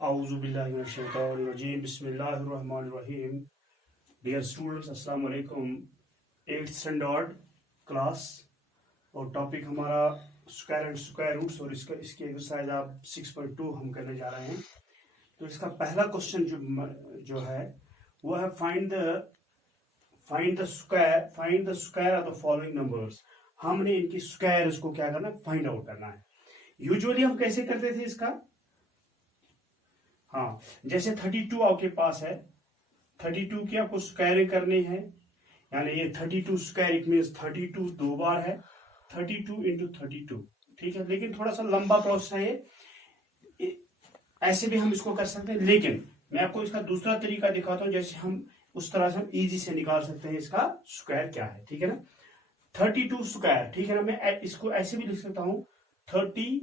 Auzubillahiminash-shaytanir-rajim. Bismillahir-rahmanir-rahim. Dear students, अस्सलाम वालेकुम. 8th standard class और टॉपिक हमारा स्क्वायर एंड स्क्वायर रूट्स और इसकी एक्सरसाइज आप 6.2 हम करने जा रहे हैं. तो इसका पहला क्वेश्चन जो है वो है find the square of the following numbers. हमने इनकी स्क्वायर इसको क्या करना है, फाइंड आउट करना है. यूजुअली हम कैसे करते थे इसका, हाँ, जैसे 32 आपके पास है, 32 की आपको स्क्वायरिंग करनी है, यानी ये 32 स्क्वायर इट मींस 32 दो बार है, 32 इंटू 32. ठीक है, लेकिन थोड़ा सा लंबा प्रोसेस है ये. ऐसे भी हम इसको कर सकते हैं, लेकिन मैं आपको इसका दूसरा तरीका दिखाता हूं, जैसे हम उस तरह से हम इजी से निकाल सकते हैं इसका स्क्वायर क्या है. ठीक है ना, 32 स्क्वायर. ठीक है ना, मैं इसको ऐसे भी लिख सकता हूं 30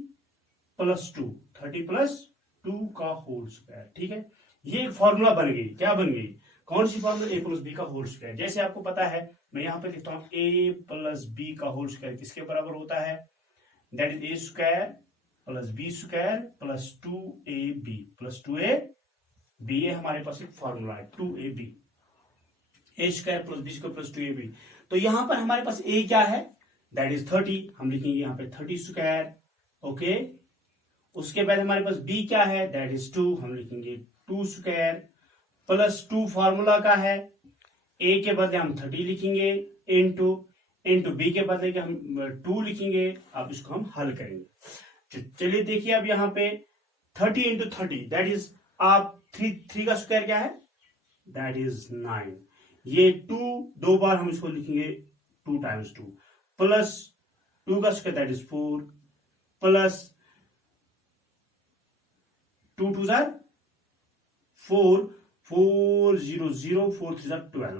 प्लस 2, 30 प्लस 2 का होल स्क्वायर. ठीक है, ये एक फॉर्मूला बन गई. क्या बन गई, कौन सी फॉर्मूला, ए प्लस बी का होल स्क्वायर. जैसे आपको पता है, मैं यहां पे लिखता हूं ए प्लस बी का होल स्क्वायर किसके बराबर होता है, that is A square plus B square plus 2ab plus 2ab. ये हमारे पास एक फॉर्मूला है 2ab, A square plus B square plus 2ab. तो यहां पर हमारे पास ए क्या है, दैट इज 30. हम लिखेंगे यहां पे 30 स्क्वायर. ओके, उसके बाद हमारे पास b क्या है, दैट इज 2. हम लिखेंगे 2 स्क्वायर प्लस 2 फॉर्मूला का है, a के बदले हम 30 लिखेंगे इंटू b के बदले के हम 2 लिखेंगे. अब इसको हम हल करेंगे. चलिए देखिए, अब यहाँ पे 30 इंटू 30 दैट इज, आप 3 का स्क्वायर क्या है, दैट इज 9. ये 2 दो बार हम इसको लिखेंगे 2 टाइम्स 2 प्लस 2 का square that is 4 plus 2 2 jar 4, 4 0 0 4 3 jar 12,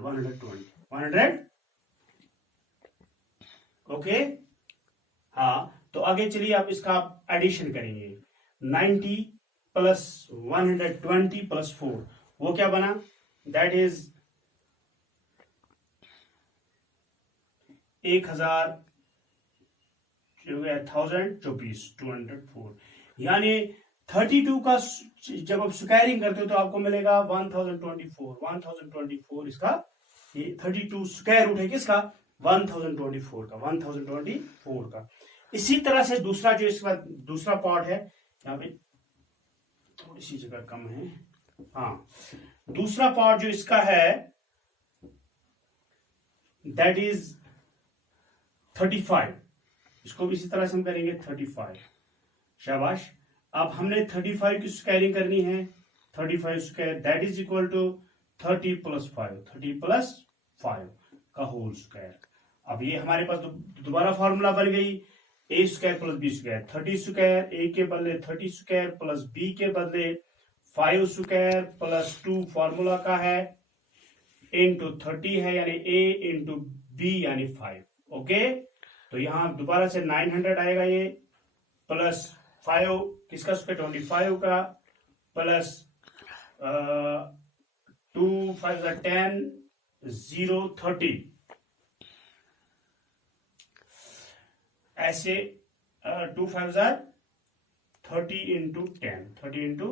120. Okay, हाँ. तो आगे चलिए, आप इसका आप एडिशन करेंगे. 90 प्लस 120 प्लस 4, वो क्या बना, दैट इज 1024, 204. यानी 32 का जब आप स्क्वायरिंग करते हो तो आपको मिलेगा 1024 इसका, ये 32 स्क्वायर रूट है किसका, 1024 का. इसी तरह से दूसरा जो इसका दूसरा पार्ट है, यहाँ पे थोड़ी सी जगह कम है, हाँ, दूसरा पार्ट जो इसका है दैट इज 35. इसको भी इसी तरह से हम करेंगे 35. शाबाश. अब हमने 35 की स्क्वायरिंग करनी है, 35 square that is equal to 30 plus 5 का होल स्क्वायर. अब ये हमारे पास दोबारा फॉर्मूला बन गई, A square plus B square. 30 square A के बदले 30 स्क्वायर प्लस बी के बदले 5 स्क्वायर प्लस 2 फॉर्मूला का है इंटू 30 है, यानी ए इंटू बी यानी 5. ओके, तो यहां दोबारा से 900 आएगा, ये प्लस 5 किसका स्क्वायर 25 का प्लस 2 5 10 0 30. ऐसे 2 5 30 into 10, 30 into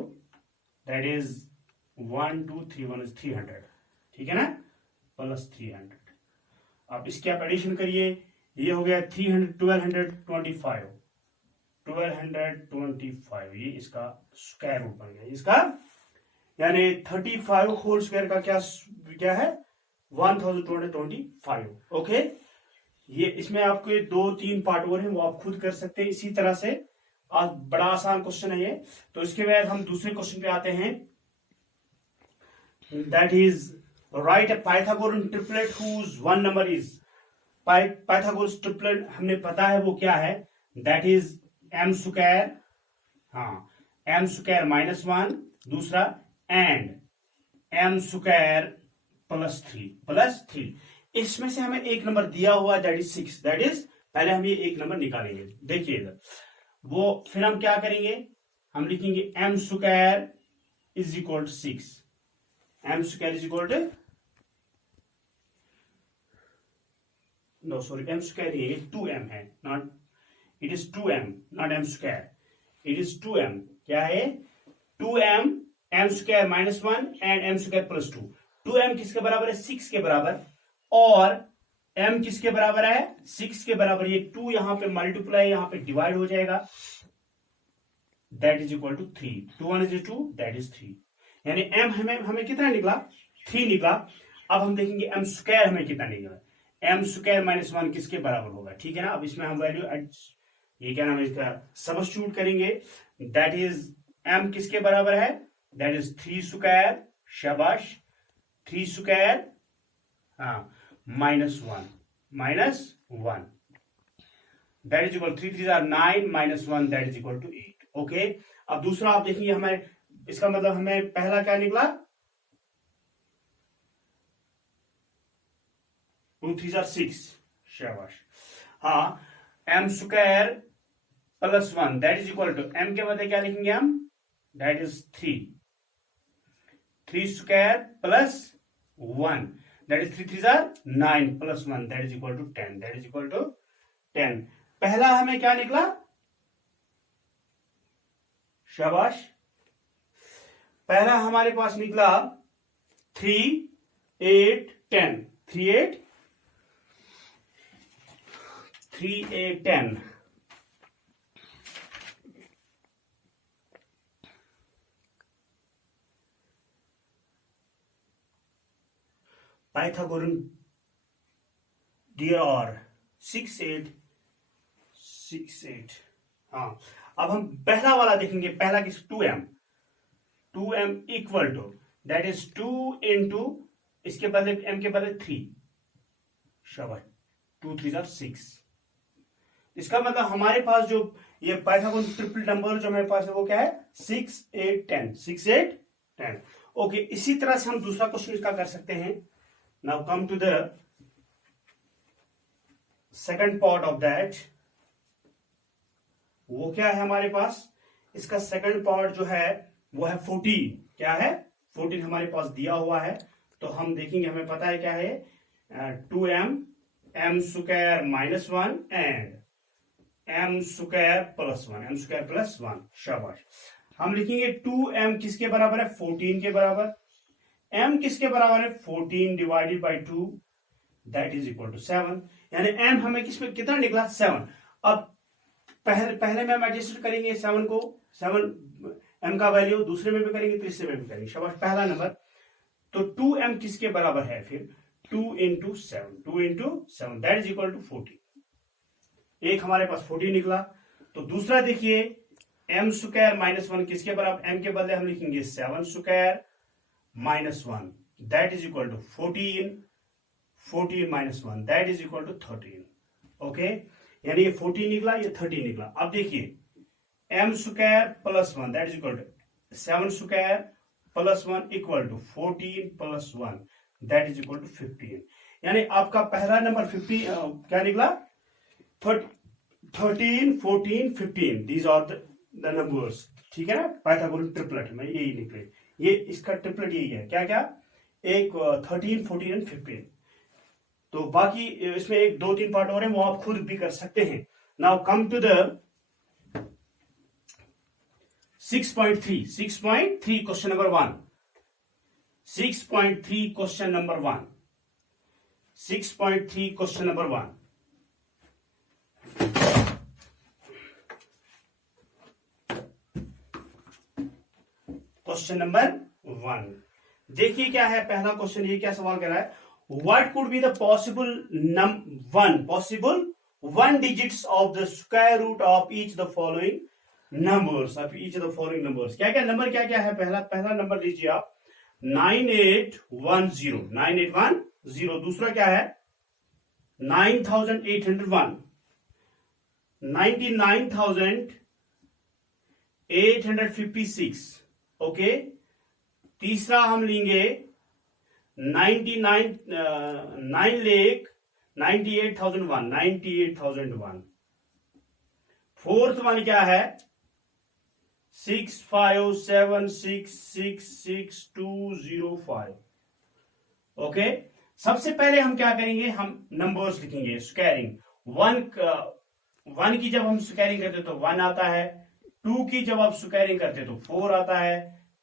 that is 1 2 3 1 is 300. ठीक है ना, प्लस 300. अब इसकी आप एडिशन करिए, ये हो गया 1225. ये इसका स्क्वायर रूट बन गया इसका, यानी 35 होल स्क्वायर का क्या है 1225. ओके, ये इसमें आपके 2-3 पार्ट और हैं, वो आप खुद कर सकते हैं. इसी तरह से आज बड़ा आसान क्वेश्चन है ये. तो इसके बाद हम दूसरे क्वेश्चन पे आते हैं, that is right a Pythagorean triplet whose one number is. Pythagoras triplet हमने पता है वो क्या है, दैट इज एम स्क्वायर, हाँ, एम स्क्वायर माइनस 1, दूसरा एंड एम स्क्वायर प्लस 3. इसमें से हमें एक नंबर दिया हुआ दैट इज 6. दैट इज, पहले हम ये एक नंबर निकालेंगे. देखिए इधर वो, फिर हम क्या करेंगे, हम लिखेंगे m square is equal to 6. M square is equal to, no sorry, m square ये 2m है, not, it is 2m not m square, it is 2m. क्या है, 2m m square minus 1 and m square plus 2। 2m किसके बराबर है? 6 के बराबर, और m किसके बराबर है? 6 के बराबर। ये 2 यहां पे मल्टीप्लाई, यहां पे डिवाइड हो जाएगा, that is equal to 3। 2 1 is 2, that is 3। यानी m हमें कितना निकला? 3 निकला। अब हम देखेंगे m स्क्वायर हमें कितना निकला। m स्क्वायर माइनस 1 किसके बराबर होगा? ठीक है ना। अब इसमें हम वैल्यू ये क्या नाम है इसका, सब्स्टिट्यूट करेंगे। दैट इज m किसके बराबर है? दैट इज 3 स्क्वायर, शाबाश, 3 स्क्वायर, हाँ, minus 1 that is equal 3 3 9 minus 1 that is equal to 8। Okay, अब दूसरा आप देखिए, हमें इसका मतलब हमें पहला क्या निकला? 2 3 6, शाबाश। हाँ, m square plus 1 that is equal to, m के बदले क्या लिखेंगे हम? That is 3 square plus 1 that is 3 3 9 plus 1 that is equal to 10, that is equal to 10। पहला हमें क्या निकला? शाबाश, पहला हमारे पास निकला 3 8 10, 3 8 10। पाइथागोरन डियर 6 8। हाँ, अब हम पहला वाला देखेंगे। पहला किस? 2m equal to, that is 2 into, इसके बदले m के बदले 3, शाबाश, 2 3 6। इसका मतलब हमारे पास जो ये पाइथागोरन ट्रिपल नंबर जो हमारे पास है वो क्या है? 6 8 10, 6 8 10। ओके, इसी तरह से हम दूसरा क्वेश्चन इसका कर सकते हैं। Now come to the second part of that. वो क्या है हमारे पास? इसका सेकंड पार्ट जो है वो है 14। क्या है? 14 हमारे पास दिया हुआ है, तो हम देखेंगे। हमें पता है क्या है? 2m m square minus 1 and m square plus 1, शाबाश। हम लिखेंगे 2m किसके बराबर है? 14 के बराबर। m किसके बराबर है? 14 divided by 2 that is equal to 7। यानी m हमें किसमें कितना निकला? 7। अब पहले में हम एडजस्ट करेंगे 7 को, 7 m का वैल्यू, दूसरे में भी करेंगे, तीसरे में भी करेंगे, शाबाश। पहला नंबर, तो 2m किसके बराबर है? फिर 2 into 7 that is equal to 14। एक हमारे पास 14 निकला। तो दूसरा देखिए, m स्क्वायर माइनस 1 किसके बराबर? m के बदले हम लिखेंगे 7 square minus 1 that is equal to 14 minus 1 that is equal to 13। Okay, यानी ये 14 निकला, ये 13 निकला। अब देखिए, m square plus 1 that is equal to 7 square plus 1 equal to 14 plus 1 that is equal to 15। यानी आपका पहला नंबर 50 क्या निकला? 13 14 15, दीज आर द नंबर्स। ठीक है ना। पाइथागोरन ट्रिपलेट में यही निकले, ये इसका ट्रिपलेट यही है। क्या क्या? एक 13 14 एंड 15। तो बाकी इसमें एक 2 3 पार्ट और है, वो आप खुद भी कर सकते हैं। Now come to the 6.3 question number 1। 6.3 question number 1। 6.3 question number 1। Question number 1 देखिए क्या है। पहला क्वेश्चन, ये क्या सवाल कर रहा है? What could be the possible one digits of the square root of each the following numbers. क्या क्या नंबर क्या क्या है? पहला नंबर लीजिए आप, 9810। दूसरा क्या है? 9801, 99,856। ओके, तीसरा हम लेंगे 98,001। फोर्थ वन क्या है? 657666205। ओके, सबसे पहले हम क्या करेंगे? हम नंबर्स लिखेंगे स्क्वायरिंग। वन की जब हम स्क्वायरिंग करते हैं तो 1 आता है, 2 की जब आप स्क्वायरिंग करते हो तो 4 आता है,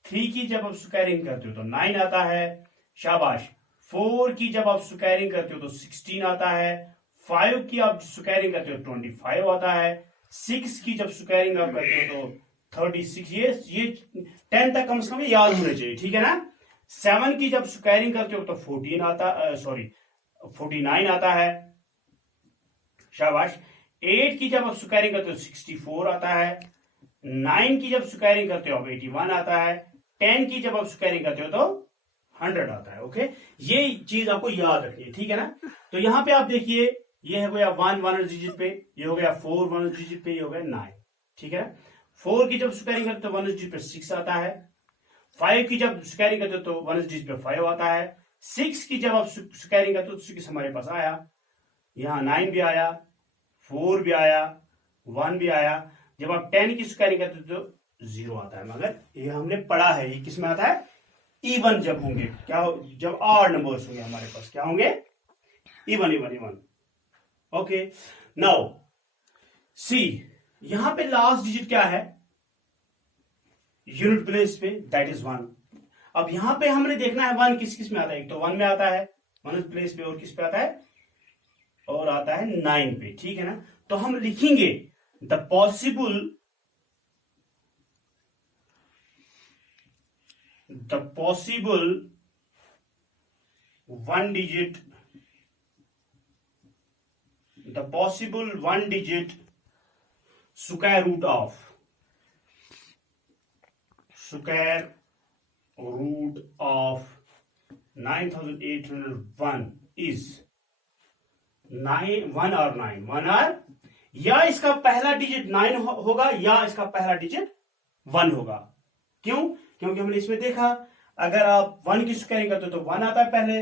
3 की जब आप स्क्वायरिंग करते हो तो 9 आता है, शाबाश। 4 की जब आप स्क्वायरिंग करते हो तो 16 आता है, 5 की आप स्क्वायरिंग करते हो 25 आता है, 6 की जब स्क्वायरिंग आप करते हो तो 36। ये 10 तक कम से कम याद होने चाहिए, ठीक है ना। 7 की जब स्क्वायरिंग करते हो तो 14 आता, सॉरी 49 आता है, शाबाश। 8 की जब आप स्क्वायरिंग करते हो 64 आता है, 9 की जब स्क्वायरिंग करते हो आप 81 आता है, 10 की जब आप स्क्वायरिंग करते हो तो 100 आता है। ओके, ये चीज आपको याद रखनी है, ठीक है ना। तो यहां पे आप देखिए, ये हो गया 1 वन डिजिट पे, ये हो गया 4 वन डिजिट पे, ये हो गया 9, ठीक है। 4 की जब स्क्वायरिंग करते हो 1 डिजिट पे 6 आता है, 5 की जब स्क्वायरिंग करते हो तो 1 डिजिट पे 5 आता है, 6 की जब आप स्क्वायरिंग करते हो तो 6 हमारे पास आया, यहां 9 भी आया, 4 भी आया, 1 भी आया। जब आप 10 की स्क्वायरिंग करते हो तो 0 आता है, मगर ये हमने पढ़ा है, ये किस में आता है, इवन जब होंगे, क्या हो, जब ऑड नंबर्स होंगे हमारे पास, क्या होंगे, even even even. Okay, now see, यहां पे लास्ट डिजिट क्या है यूनिट प्लेस पे, दैट इज 1। अब यहां पे हमने देखना है 1 किस किस में आता है, एक तो 1 में आता है यूनिट प्लेस पे, और किस पे आता है, और आता है 9 पे, ठीक है ना। तो हम लिखेंगे the possible one digit square root of 9801 is 1 और 9, 1 और, या इसका पहला डिजिट 9 होगा या इसका पहला डिजिट 1 होगा। क्यों? क्योंकि हमने इसमें देखा, अगर आप 1 की स्क्वायरिंग करते हो तो 1 आता है पहले,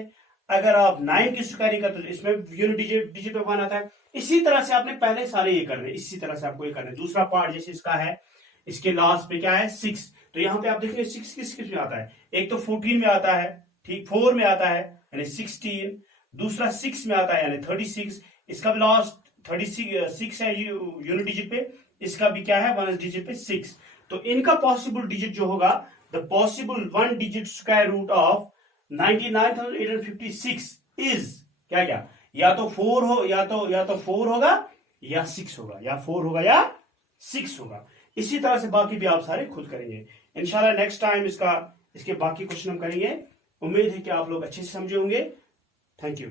अगर आप 9 की स्क्वायरिंग करते हो तो इसमें यूनिट डिजिट पे 1 आता है। इसी तरह से आपने पहले सारे ये करने, इसी तरह से आपको ये करना है। दूसरा पार्ट जैसे इसका है, इसके लास्ट पे क्या है 6, तो यहां पे आप देखेंगे 6 किस में आता है, एक तो 14 में आता है, ठीक, 4 में आता है यानी 16, दूसरा 6 में आता है यानी 36, इसका भी लास्ट 36 है यूनिट डिजिट पे, इसका भी क्या है 1 डिजिट पे 6। तो इनका पॉसिबल डिजिट जो होगा, the possible 1 digit square root of 99,856 is क्या क्या, या तो 4 हो, या तो 4 होगा या 6 होगा, या 4 होगा या 6 होगा। इसी तरह से बाकी भी आप सारे खुद करेंगे इंशाल्लाह। नेक्स्ट टाइम इसके बाकी क्वेश्चन हम करेंगे। उम्मीद है कि आप लोग अच्छे से समझे होंगे। Thank you.